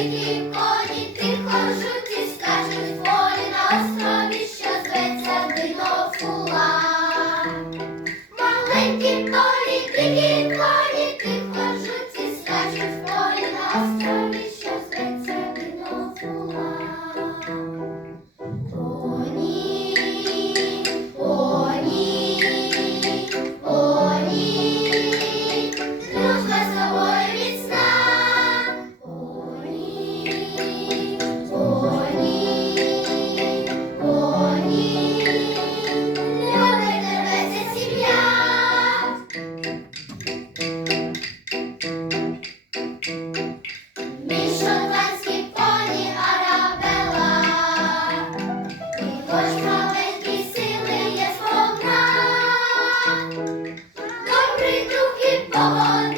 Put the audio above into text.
Дикій полі тихо жуки скажуть полі на острові, що зветься динофула. Маленькі полі. Come on.